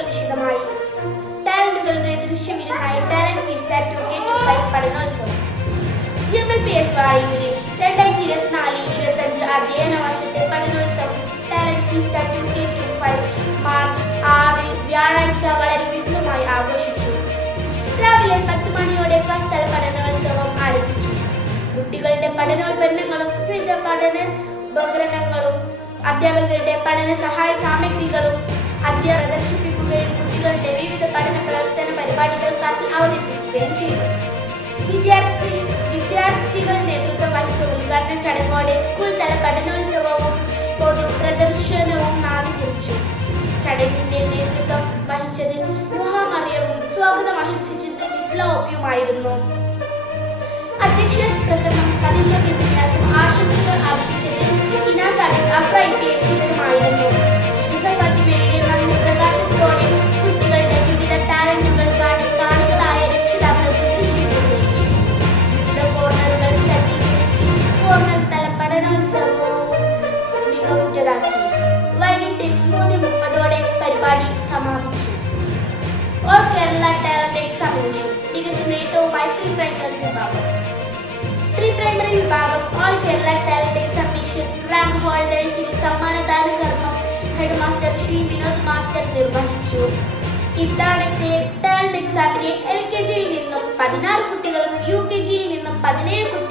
വാർത്തകൾ വിശദമായി. ടാലന്റുകളുടെ ദൃശ്യവിരുന്നായി talent feast 2025 പഠനോത്സവം. GMLPS വാഴയൂരിൽ 2024-25 അധ്യയന വർഷത്തെ പഠനോത്സവം ടാലന്റ് ഫീസ്റ്റ് 2025 മാർച്ച് 6 വ്യാഴാഴ്ച വളരെ വിപുലമായി ആഘോഷിച്ചു. രാവിലെ 10 മണിയോടെ ക്ലാസ് തല പഠനോത്സവം ആരംഭിച്ചു. കുട്ടികളുടെ പഠനോൽപ്പന്നങ്ങളും വിവിധ പഠന ഉപകരണങ്ങളും അധ്യാപകരുടെ പഠന സഹായ സാമഗ്രികളും പ്രദർശിപ്പിക്കുകയും കുട്ടികളുടെ വിവിധ പഠന പ്രവർത്തന പരിപാടികൾ ക്ലാസ്സിൽ അവതരിപ്പിക്കുകയും ചെയ്തു. വിദ്യാർത്ഥികൾ നേതൃത്വം വഹിച്ച ഉദ്ഘാടന ചടങ്ങോടെ സ്കൂൾ തല പഠനോത്സവവും പൊതു പ്രദർശനവും നാളെ കുറിച്ചു. ചടങ്ങിന്റെ നേതൃത്വം വഹിച്ചത് മുഹമ്മറിയവും സ്വാഗതം ആശംസിച്ചത് ഇസ്ലാമോപ്പിയുമായിരുന്നു. അധ്യക്ഷ പ്രസംഗം ഖദീജ ബിൻത് നിയാസും ആശംസകൾ അർപ്പിച്ചത് ഇനാസ് അബിദ് അഫ്രൈബി എന്നിവരുമായിരുന്നു. ഫാത്തിമയുടെ നന്ദി പ്രകാശത്തോടെ കുട്ടികളുടെ വിവിധ ടാലന്റുകൾ കാണികളായ രക്ഷിതാക്കൾക്ക് ദൃശ്യമില്ലേ. വിവിധ കോർണറുകൾ സജ്ജീകരിച്ച് കോർണർ തല പഠനോത്സവവും മികവുറ്റതാക്കി. വൈകിട്ട് 3:30 പരിപാടി സമാപിച്ചു. ഓൾ കേരള ടാലന്റ് എക്സാമിനേഷൻ മികച്ച നേട്ടവുമായി പ്രീ പ്രൈമറി വിഭാഗം. All Kerala talent examination rank ഹോൾഡേഴ്സിന് സമ്മാനദാന കർമ്മം head master Shri Vinod master നിർവഹിച്ചു. ഇത്തവണത്തെ ടാലന്റ് എക്സാമിനെ LKG-യിൽ നിന്നും 16 കുട്ടികളും UKG-യിൽ നിന്നും 17 കുട്ടികളും